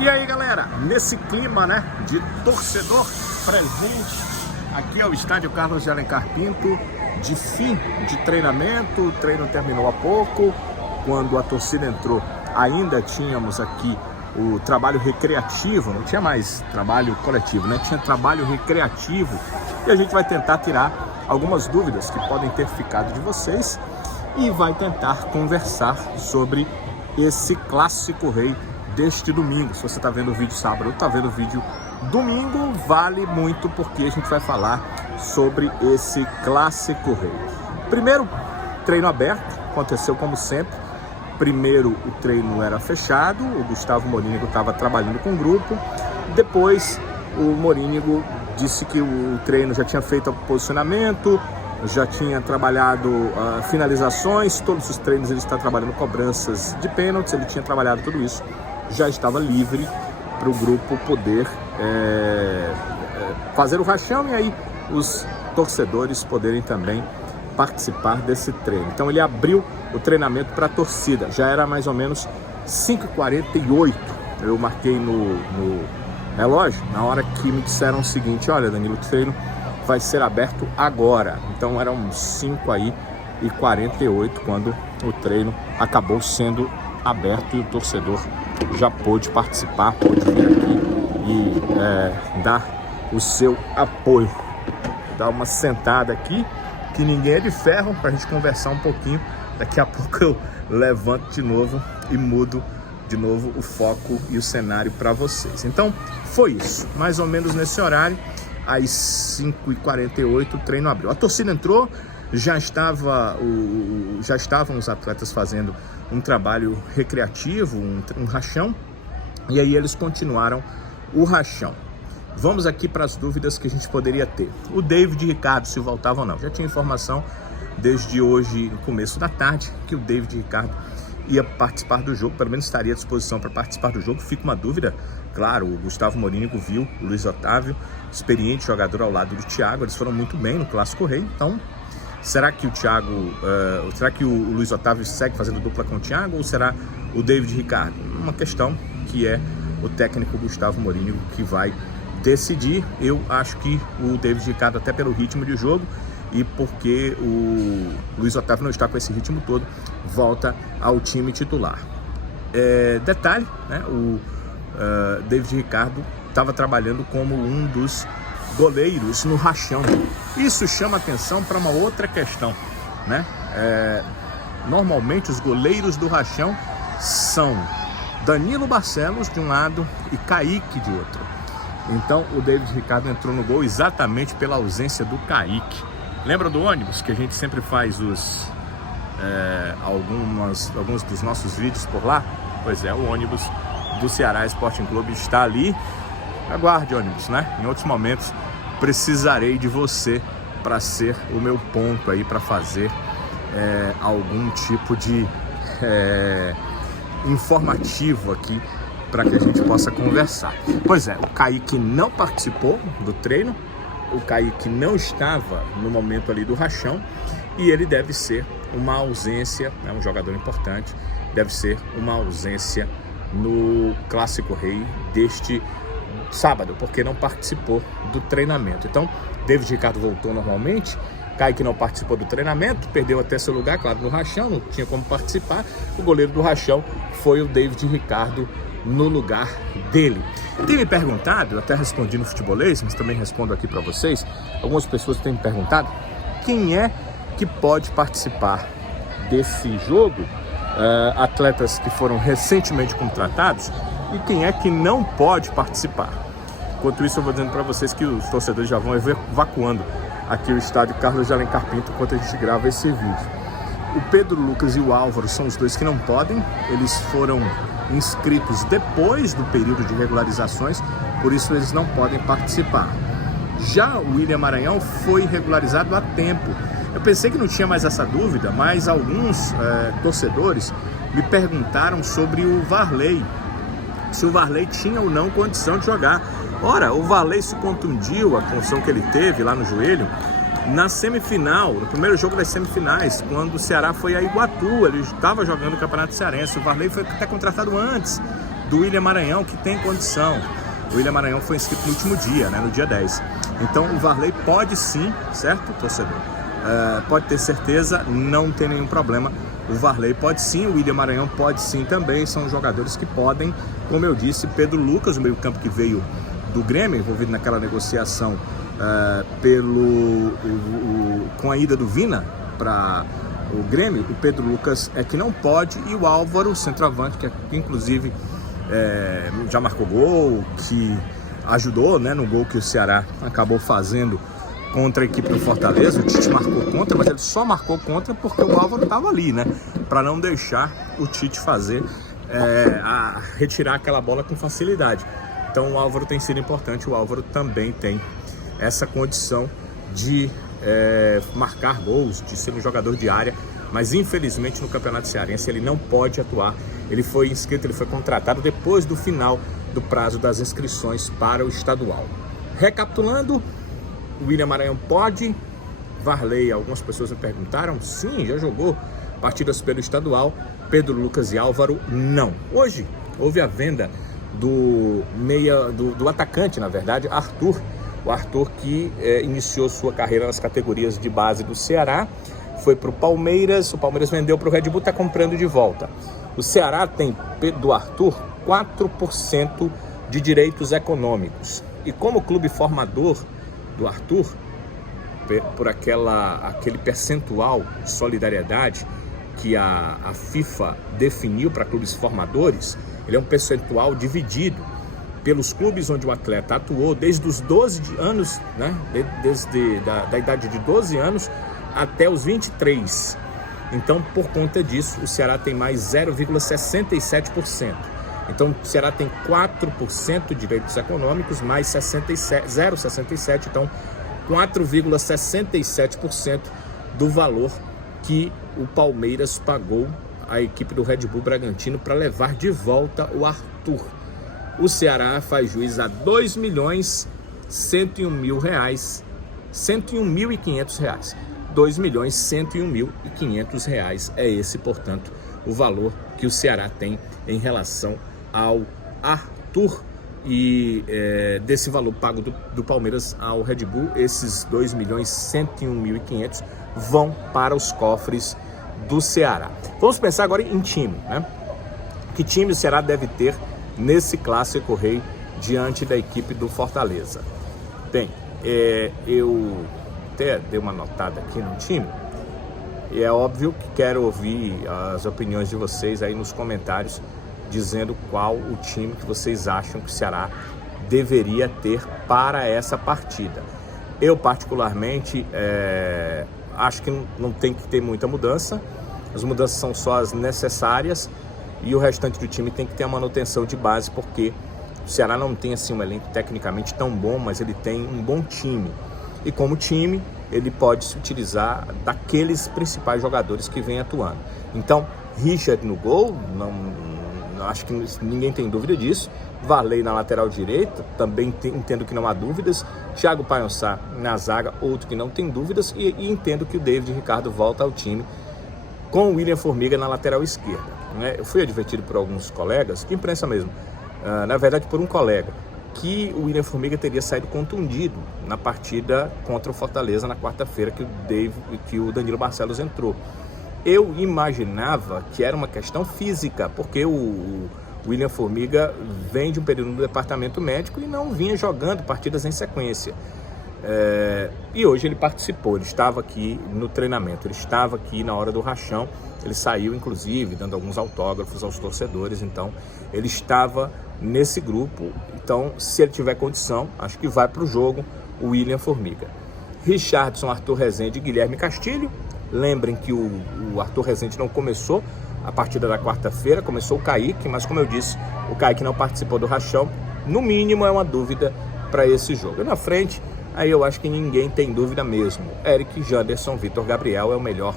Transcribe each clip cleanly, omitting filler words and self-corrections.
E aí, galera, nesse clima, né, de torcedor presente, aqui é o estádio Carlos de Alencar Pinto, de fim de treinamento. O treino terminou há pouco. Quando a torcida entrou, ainda tínhamos aqui o trabalho recreativo, não tinha mais trabalho coletivo, né? Tinha trabalho recreativo. E a gente vai tentar tirar algumas dúvidas que podem ter ficado de vocês e vai tentar conversar sobre esse clássico rei deste domingo. Se você está vendo o vídeo sábado ou está vendo o vídeo domingo, vale muito porque a gente vai falar sobre esse clássico rei. Primeiro, treino aberto, aconteceu como sempre. Primeiro o treino era fechado, o Gustavo Morínigo estava trabalhando com o grupo. Depois o Morínigo disse que o treino já tinha feito o posicionamento, já tinha trabalhado finalizações, todos os treinos ele está trabalhando cobranças de pênaltis, ele tinha trabalhado tudo isso, já estava livre para o grupo poder fazer o rachão e aí os torcedores poderem também participar desse treino. Então ele abriu o treinamento para a torcida, já era mais ou menos 5h48, eu marquei no relógio, na hora que me disseram o seguinte: olha, Danilo, o treino vai ser aberto agora. Então eram 5h48 quando o treino acabou sendo aberto e o torcedor já pôde participar, pôde vir aqui e dar o seu apoio. Dar uma sentada aqui, que ninguém é de ferro, para a gente conversar um pouquinho. Daqui a pouco eu levanto de novo e mudo de novo o foco e o cenário para vocês. Então foi isso, mais ou menos nesse horário, às 5h48 o treino abriu. A torcida entrou, já estavam os atletas fazendo um trabalho recreativo, um rachão, e aí eles continuaram o rachão. Vamos aqui para as dúvidas que a gente poderia ter. O David Ricardo, se voltava ou não. Já tinha informação desde hoje, no começo da tarde, que o David Ricardo ia participar do jogo, pelo menos estaria à disposição para participar do jogo. Fica uma dúvida, claro, o Gustavo Morínigo viu o Luiz Otávio, experiente jogador ao lado do Thiago, eles foram muito bem no Clássico Rei, então será que o Luiz Otávio segue fazendo dupla com o Thiago ou será o David Ricardo? Uma questão que é o técnico Gustavo Morínigo que vai decidir. Eu acho que o David Ricardo, até pelo ritmo de jogo e porque o Luiz Otávio não está com esse ritmo todo, volta ao time titular. Detalhe, né? O David Ricardo estava trabalhando como um dos goleiros no rachão. Isso chama atenção para uma outra questão, né? Normalmente os goleiros do rachão são Danilo Barcelos de um lado e Kaique de outro. Então o David Ricardo entrou no gol exatamente pela ausência do Kaique. Lembra do ônibus que a gente sempre faz alguns dos nossos vídeos por lá? Pois é, o ônibus do Ceará Sporting Clube está ali. Aguarde, ônibus, né? Em outros momentos precisarei de você para ser o meu ponto aí, para fazer algum tipo de informativo aqui para que a gente possa conversar. Pois é, o Kaique não participou do treino, o Kaique não estava no momento ali do rachão e ele deve ser uma ausência, é um jogador importante, deve ser uma ausência no Clássico Rei deste sábado, porque não participou do treinamento. Então, David Ricardo voltou normalmente, Kaique não participou do treinamento, perdeu até seu lugar, claro, no rachão, não tinha como participar. O goleiro do rachão foi o David Ricardo no lugar dele. Tem me perguntado, eu até respondi no Futebolês, mas também respondo aqui para vocês, algumas pessoas têm me perguntado quem é que pode participar desse jogo, atletas que foram recentemente contratados, e quem é que não pode participar. Enquanto isso, eu vou dizendo para vocês que os torcedores já vão evacuando aqui o estádio Carlos de Alencar Pinto enquanto a gente grava esse vídeo. O Pedro Lucas e o Álvaro são os dois que não podem, eles foram inscritos depois do período de regularizações, por isso eles não podem participar. Já o William Maranhão foi regularizado há tempo. Eu pensei que não tinha mais essa dúvida, mas alguns torcedores me perguntaram sobre o Varley, se o Varley tinha ou não condição de jogar. Ora, o Varley se contundiu, a contusão que ele teve lá no joelho, na semifinal, no primeiro jogo das semifinais, quando o Ceará foi a Iguatu. Ele estava jogando o Campeonato Cearense. O Varley foi até contratado antes do William Maranhão, que tem condição. O William Maranhão foi inscrito no último dia, né, no dia 10. Então o Varley pode sim, certo, torcedor? Pode ter certeza, não tem nenhum problema. O Varley pode sim, o William Maranhão pode sim também. São jogadores que podem, como eu disse, Pedro Lucas, o meio-campo que veio do Grêmio, envolvido naquela negociação com a ida do Vina para o Grêmio. O Pedro Lucas é que não pode, e o Álvaro, centroavante, que inclusive já marcou gol, que ajudou, né, no gol que o Ceará acabou fazendo contra a equipe do Fortaleza. O Tite marcou contra, mas ele só marcou contra porque o Álvaro estava ali, né, para não deixar o Tite fazer retirar aquela bola com facilidade. Então o Álvaro tem sido importante. O Álvaro também tem essa condição de marcar gols, de ser um jogador de área, mas infelizmente no Campeonato Cearense ele não pode atuar. Ele foi inscrito, ele foi contratado depois do final do prazo das inscrições para o estadual. Recapitulando, o William Maranhão pode, Varley, algumas pessoas me perguntaram, sim, já jogou partidas pelo estadual. Pedro Lucas e Álvaro, não. Hoje houve a venda do atacante, na verdade, Arthur. O Arthur que iniciou sua carreira nas categorias de base do Ceará, foi para o Palmeiras vendeu para o Red Bull, está comprando de volta. O Ceará tem do Arthur 4% de direitos econômicos. E como clube formador do Arthur, por aquele percentual de solidariedade que a FIFA definiu para clubes formadores, ele é um percentual dividido pelos clubes onde o atleta atuou desde os 12 anos, né? Desde da idade de 12 anos até os 23. Então, por conta disso, o Ceará tem mais 0,67%. Então, o Ceará tem 4% de direitos econômicos, mais 0,67%. Então, 4,67% do valor que o Palmeiras pagou à equipe do Red Bull Bragantino para levar de volta o Arthur. O Ceará faz jus a R$2.101.000, R$101.500. R$2.101.500 é esse, portanto, o valor que o Ceará tem em relação ao Arthur. E desse valor pago do Palmeiras ao Red Bull, esses R$2.101.500 vão para os cofres do Ceará. Vamos pensar agora em time, né? Que time o Ceará deve ter nesse clássico rei diante da equipe do Fortaleza? Bem, eu até dei uma notada aqui no time, e é óbvio que quero ouvir as opiniões de vocês aí nos comentários, dizendo qual o time que vocês acham que o Ceará deveria ter para essa partida. Eu particularmente acho que não tem que ter muita mudança. As mudanças são só as necessárias e o restante do time tem que ter a manutenção de base, porque o Ceará não tem assim um elenco tecnicamente tão bom, mas ele tem um bom time. E como time, ele pode se utilizar daqueles principais jogadores que vêm atuando. Então, Richard no gol, acho que ninguém tem dúvida disso. Varley na lateral direita, também entendo que não há dúvidas. Thiago Paiunçá na zaga, outro que não tem dúvidas. E entendo que o David Ricardo volta ao time com o William Formiga na lateral esquerda. Eu fui advertido por alguns colegas, de imprensa mesmo, na verdade por um colega, que o William Formiga teria saído contundido na partida contra o Fortaleza na quarta-feira, que o Danilo Barcelos entrou. Eu imaginava que era uma questão física, porque o William Formiga vem de um período no departamento médico e não vinha jogando partidas em sequência. E hoje ele participou, ele estava aqui no treinamento, ele estava aqui na hora do rachão, ele saiu inclusive dando alguns autógrafos aos torcedores, então ele estava nesse grupo. Então, se ele tiver condição, acho que vai para o jogo o William Formiga. Richardson, Arthur Rezende e Guilherme Castilho. Lembrem que o Arthur Rezende não começou a partida da quarta-feira, começou o Kaique, mas como eu disse, o Kaique não participou do rachão. No mínimo é uma dúvida para esse jogo. E na frente, aí eu acho que ninguém tem dúvida mesmo. Eric, Janderson, Vitor Gabriel é o melhor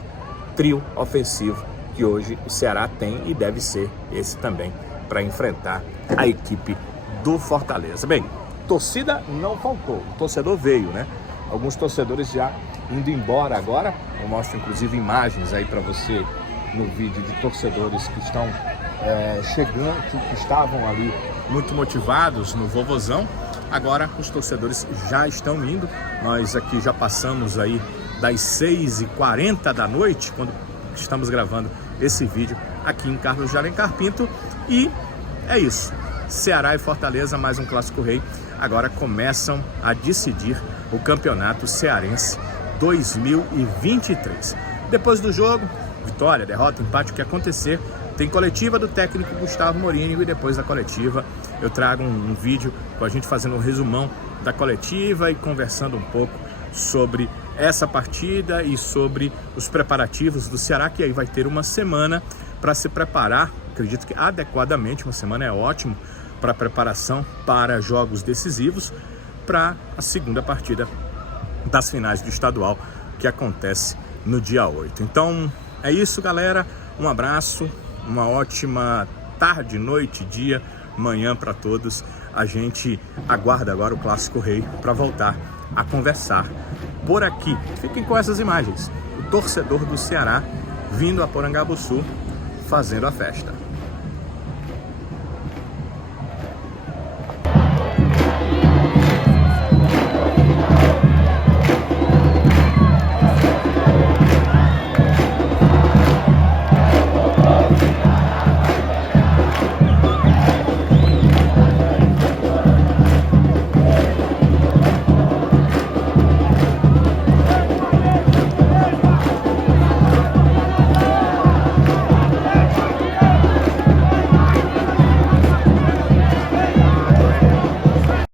trio ofensivo que hoje o Ceará tem e deve ser esse também para enfrentar a equipe do Fortaleza. Bem, torcida não faltou, o torcedor veio, né? Alguns torcedores já indo embora agora. Eu mostro inclusive imagens aí para você no vídeo de torcedores que estão chegando, que estavam ali muito motivados no Vovozão. Agora os torcedores já estão indo. Nós aqui já passamos aí das 6h40 da noite, quando estamos gravando esse vídeo aqui em Carlos de Alencar Pinto. E é isso. Ceará e Fortaleza, mais um Clássico Rei, agora começam a decidir o Campeonato Cearense 2023. Depois do jogo, vitória, derrota, empate, o que acontecer, tem coletiva do técnico Gustavo Mourinho, e depois da coletiva eu trago um vídeo com a gente fazendo um resumão da coletiva e conversando um pouco sobre essa partida e sobre os preparativos do Ceará, que aí vai ter uma semana para se preparar, acredito que adequadamente, uma semana é ótimo para preparação para jogos decisivos, para a segunda partida das finais do estadual, que acontece no dia 8. Então é isso, galera, um abraço, uma ótima tarde, noite, dia, manhã para todos. A gente aguarda agora o Clássico Rei para voltar a conversar por aqui. Fiquem com essas imagens, o torcedor do Ceará vindo a Porangabuçu fazendo a festa.